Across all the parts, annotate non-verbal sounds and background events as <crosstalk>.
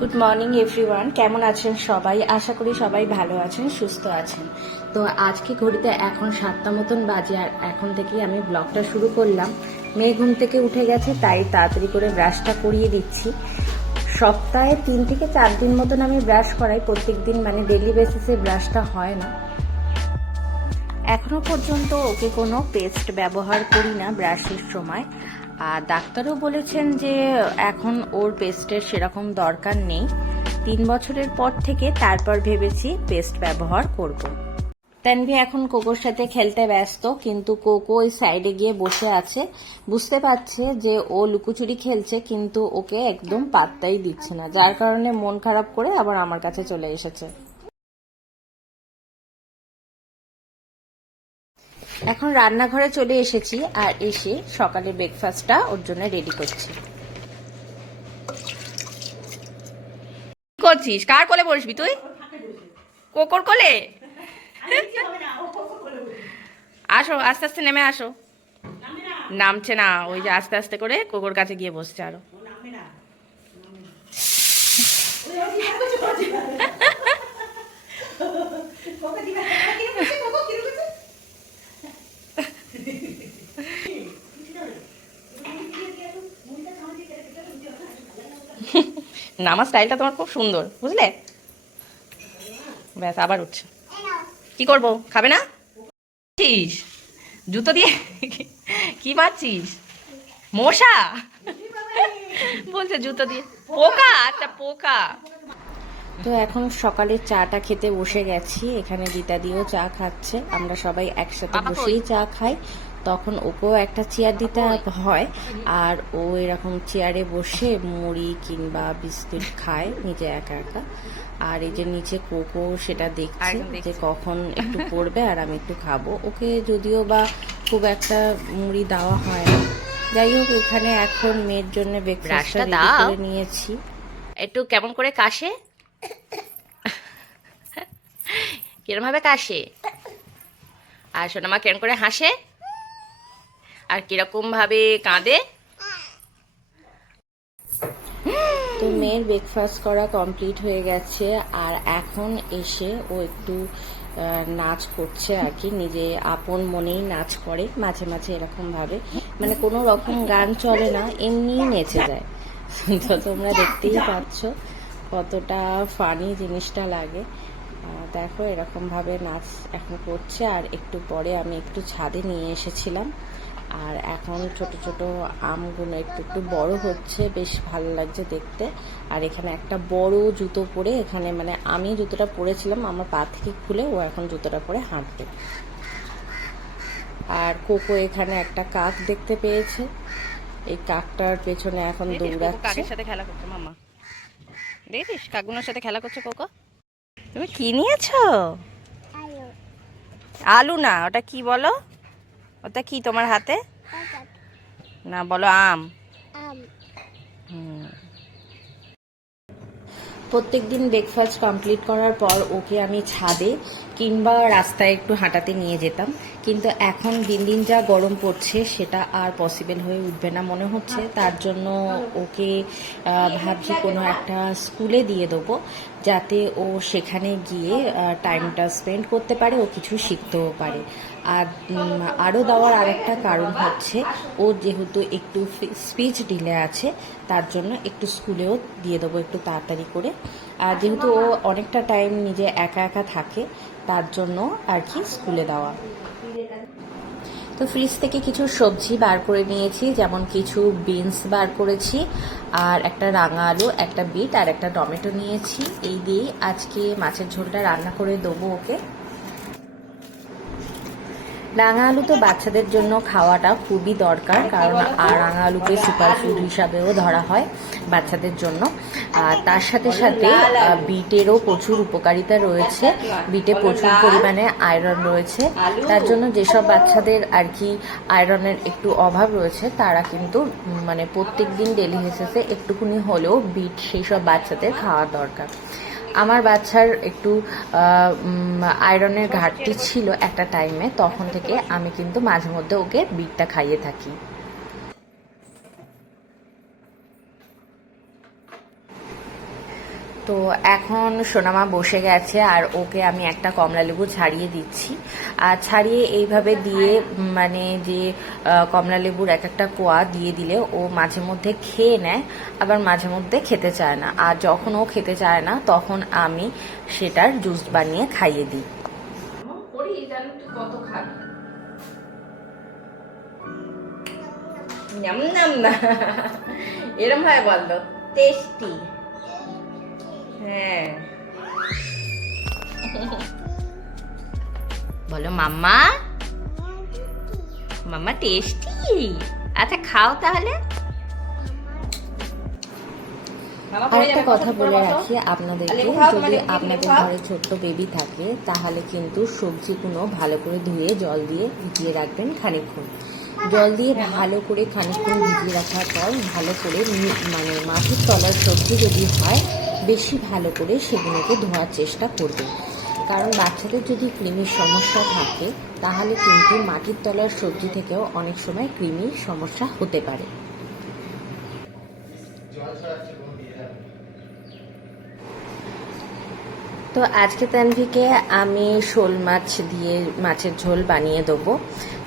Good morning everyone কেমন আছেন সবাই? আশা করি সবাই ভালো আছেন, সুস্থ আছেন। তো আজকে ঘড়িতে এখন সাতটা মতন বাজে আর এখন থেকেই আমি ব্লগটা শুরু করলাম। মেয়ে ঘুম থেকে উঠে গেছে, তাই তাড়াতাড়ি করে ব্রাশটা করিয়ে দিচ্ছি। সপ্তাহে তিন থেকে চার দিন মতন আমি ব্রাশ করাই প্রত্যেক দিন মানে ডেলি বেসিসে ব্রাশটা হয় না। এখনও পর্যন্ত ওকে কোনো পেস্ট ব্যবহার করি না ব্রাশের সময়। আর ডাক্তারও বলেছেন যে এখন ওর পেস্টের সেরকম দরকার নেই। তিন বছরের পর থেকে তারপর ভেবেছি পেস্ট ব্যবহার করব। তানভি এখন কোকোর সাথে খেলতে ব্যস্ত, কিন্তু কোকো ওই সাইডে গিয়ে বসে আছে। বুঝতে পারছে যে ও লুকোচুরি খেলছে, কিন্তু ওকে একদম পাত্তাই দিচ্ছে না। যার কারণে মন খারাপ করে আবার আমার কাছে চলে এসেছে। এখন রান্নাঘরে চলে এসেছি আর এসে সকালে ব্রেকফাস্টটা ওর জন্য রেডি করছি। করছিস? কার কোলে বসবি তুই? কোকর কোলে? আসো আস্তে আস্তে নেমে আসো। নামছে না ওই যে আস্তে আস্তে করে কোকর কাছে গিয়ে বসছে আরও। নামার স্টাইলটা তোমার খুব সুন্দর বুঝলে? ব্যাস আবার উঠছে। কি করব? খাবে না? জুতো দিয়ে <laughs> কি মারছিস? মশা? বলছে জুতো দিয়ে। পোকা? আচ্ছা পোকা। তো এখন সকালে চাটা খেতে বসে গেছি এখানে গীতা দিয়েও চা খাচ্ছে। আমরা সবাই একসাথে বসেই চা খাই। তখন ওকেও একটা চেয়ার দিতে হয় আর ও এরকম চেয়ারে বসে মুড়ি কিংবা বিস্কুট খায় নিজে একা একা। আর এই যে নিচে কোকো সেটা দেখছে। যে কখন একটু পড়বে আর আমি একটু খাব। ওকে যদিও বা খুব একটা মুড়ি দেওয়া হয় না। যাই হোক এখানে এখন মেয়ের জন্য ব্রেকফাস্টটা। করে নিয়েছি। একটু কেমন করে কাশে? কিরম ভাবে কাশে? আর সোনামা কেমন করে হাসে? আর কীরকম ভাবে কাঁদে? তো মেয়ের ব্রেকফাস্ট করা কমপ্লিট হয়ে গেছে, আর এখন এসে ও একটু নাচ করছে আর কি, নিজে আপন মনেই নাচ করে, মাঝে মাঝে এরকম ভাবে। মানে কোনো রকম গান চলে না, এমনিই নেচে যায়। তো তোমরা দেখতেই পাচ্ছ কতটা ফানি জিনিসটা লাগে। দেখো এরকম ভাবে নাচ এখন করছে, আর একটু পরে আমি একটু ছাদে নিয়ে এসেছিলাম। আর এখন ছোট ছোট আমগুলো একটু একটু বড় হচ্ছে বেশ ভালো লাগছে দেখতে। আর এখানে একটা বড় জুতো পরে এখানে মানে আমি জুতোটা পরেছিলাম আমার পা থেকে খুলে ও এখন জুতোটা পরে হাঁটবে। আর কোকো এখানে একটা কাক দেখতে পেয়েছে। এই কাকটার পেছনে এখন দৌড়াচ্ছে। কাকের সাথে খেলা করছে? মামা দেখছিস কাকুনের সাথে খেলা করছে কোকো? তুমি কি নিয়েছো? আলু না ওটা কি বলো? ওটা কি তোমার হাতে? না বলো আম। প্রত্যেকদিন প্রত্যেক দিন ব্রেকফাস্ট কমপ্লিট করার পর ওকে আমি ছাদে কিংবা রাস্তায় একটু হাঁটাতে নিয়ে যেতাম। কিন্তু এখন দিন দিন যা গরম পড়ছে, সেটা আর পসিবল হয়ে উঠবে না মনে হচ্ছে। তার জন্য ওকে ভাবছি কোনো একটা স্কুলে দিয়ে দেবো, যাতে ও সেখানে গিয়ে টাইমটা স্পেন্ড করতে পারে, ও কিছু শিখতেও পারে। আর আরও দেওয়ার আরেকটা কারণ হচ্ছে, ও যেহেতু একটু স্পিচ ডিলে আছে, তার জন্য একটু স্কুলেও দিয়ে দেবো একটু তাড়াতাড়ি করে। আর যেহেতু ও অনেকটা টাইম নিজে একা একা থাকে তার জন্য আর কি স্কুলে দেওয়া। তো ফ্রিজ থেকে কিছু সবজি বার করে নিয়েছি, যেমন কিছু বিনস বার করেছি, আর একটা রাঙা আলু, একটা বিট, আর একটা টমেটো নিয়েছি। এই দিয়েই আজকে মাছের ঝোলটা রান্না করে দেবো ওকে। রাঙা আলু তো বাচ্চাদের জন্য খাওয়াটা খুবই দরকার, কারণ রাঙা আলুকে সুপার ফুড হিসাবেও ধরা হয় বাচ্চাদের জন্য। আর তার সাথে সাথে বিটেরও প্রচুর উপকারিতা রয়েছে। বিটে প্রচুর পরিমাণে আয়রন রয়েছে। তার জন্য যেসব বাচ্চাদের আর কি আয়রনের একটু অভাব রয়েছে, তারা কিন্তু মানে প্রত্যেক দিন ডেলি বেসিসে একটুকুনি হলেও বিট, সেই সব বাচ্চাদের খাওয়া দরকার। আমার বাচ্চার একটু আয়রনের ঘাটতি ছিল একটা টাইমে তখন থেকে আমি কিন্তু মাঝে মধ্যে ওকে বিটটা খাইয়ে থাকি। তো এখন সোনামা বসে গেছে আর ওকে আমি একটা কমলা লেবু ছাড়িয়ে দিচ্ছি। আর ছাড়িয়ে এইভাবে দিয়ে মানে যে কমলা লেবুর এক একটা কোয়া দিয়ে দিলে ও মাঝে মধ্যে খেয়ে নেয়, আবার মাঝে মধ্যে খেতে চায় না। আর যখন ও খেতে চায় না, তখন আমি সেটার জুস বানিয়ে খাইয়ে দিই। নাম না। এরম ভাবে বলল টেস্টি। হ্যাঁ <laughs> বলো মাম্মা? মাম্মা টেস্টি আচ্ছা খাও তাহলে। পড়ে আরেকটা কথা বলে রাখি আপনাদেরকে যদি আপনাদের ঘরে ছোট্ট বেবি থাকে তাহলে কিন্তু সবজিগুলো ভালো করে ধুয়ে জল দিয়ে ভিজিয়ে রাখবেন খানিকক্ষণ। জল দিয়ে ভালো করে খানিকক্ষণ ভিজিয়ে রাখার পর ভালো করে মানে মাটির তলার সবজি যদি হয় বেশি ভালো করে সেগুলোকে ধোয়ার চেষ্টা করবে। কারণ বাচ্চাদের যদি কৃমির সমস্যা থাকে, তাহলে কিন্তু মাটির তলার সবজি থেকেও অনেক সময় কৃমির সমস্যা হতে পারে। তো আজকে তানভিকে আমি শোল মাছ দিয়ে মাছের ঝোল বানিয়ে দেবো।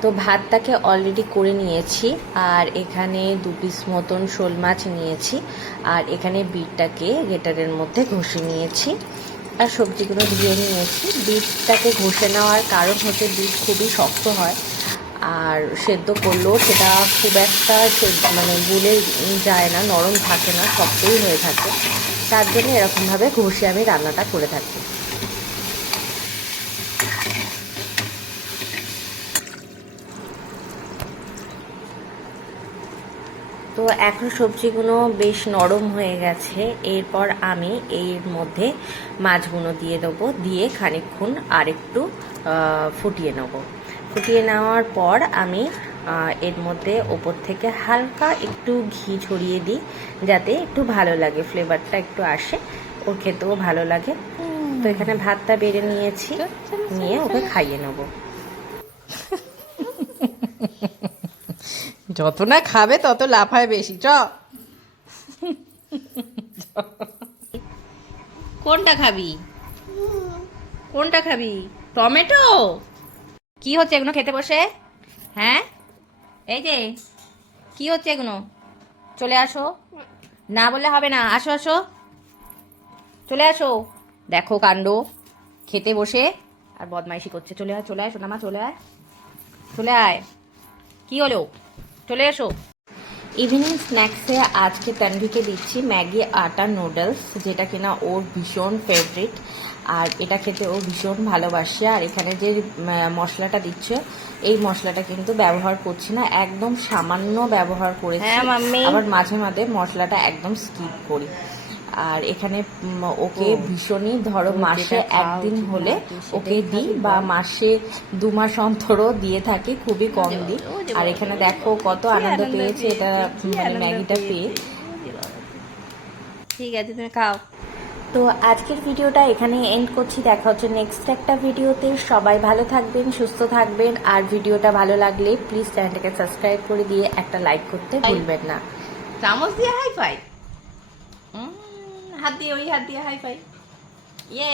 তো ভাতটাকে অলরেডি করে নিয়েছি, আর এখানে দু পিস মতন শোল মাছ নিয়েছি, আর এখানে বিটটাকে গেটারের মধ্যে ঘষে নিয়েছি, আর সবজিগুলো ধুয়ে নিয়েছি। বিটটাকে ঘষে নেওয়ার কারণ হচ্ছে বিট খুবই শক্ত হয় আর সেদ্ধ করলেও সেটা খুব একটা মানে গুলে যায় না, নরম থাকে না, শক্তই হয়ে থাকে। তার জন্য এরকমভাবে ঘষে আমি রান্নাটা করে থাকি। তো এখন সবজিগুলো বেশ নরম হয়ে গেছে। এরপর আমি এর মধ্যে মাছগুলো দিয়ে দেবো, দিয়ে খানিকক্ষণ আরেকটু ফুটিয়ে নেব। ফুটিয়ে নেওয়ার পর আমি এর মধ্যে ওপর থেকে হালকা একটু ঘি ছড়িয়ে দিই যাতে একটু ভালো লাগে ফ্লেভারটা একটু আসে। ওর খেতেও ভালো লাগে। তো এখানে ভাতটা বেড়ে নিয়েছি নিয়ে ওকে খাইয়ে নেব। যত না খাবে তত লাফায় বেশি চ। কোনটা খাবি? কোনটা খাবি? টমেটো? কি হচ্ছে এগুলো খেতে বসে? হ্যাঁ? এই যে, কি হচ্ছে এগুলো? চলে আসো। না বললে হবে না। আসো আসো। চলে আসো। দেখো কাণ্ড। খেতে বসে। আর বদমাইশি করছে। চলে আয় চলে আয়, সোনামা, চলে আয়। চলে আয়। কি হলো? চলে এসো। ইভিনিং স্ন্যাক্সে আজকে তানভিকে দিচ্ছি ম্যাগি আটা নুডলস যেটা কিনা ওর ভীষণ ফেভারিট আর এটা খেতে ও ভীষণ ভালোবাসে। আর এখানে যে মশলাটা দিচ্ছে এই মশলাটা কিন্তু ব্যবহার করছি না একদম সামান্য ব্যবহার করেছি। হ্যাঁ, আবার মাঝে মাঝে মশলাটা একদম স্কিপ করি। আর এখানে ওকে ভীষণই ধরো মাসে একদিন হলে ওকে দিই বা মাসে দু মাস অন্তরও দিয়ে থাকি খুবই কম দিই আর এখানে দেখো কত আনন্দ পেয়েছে এটা মানে ম্যাগিটা পেয়ে ঠিক আছে তুমি খাও তো আজকের ভিডিওটা এখানে এন্ড করছি দেখা হচ্ছে নেক্সট একটা ভিডিওতে সবাই ভালো থাকবেন সুস্থ থাকবেন আর ভিডিওটা ভালো লাগলে প্লিজ চ্যানেলটাকে সাবস্ক্রাইব করে দিয়ে একটা লাইক করতে ভুলবেন না চামচ দিয়ে হাই ফাই হাত দিয়ে ওই হাত দিয়ে হাই ফাই ইয়ে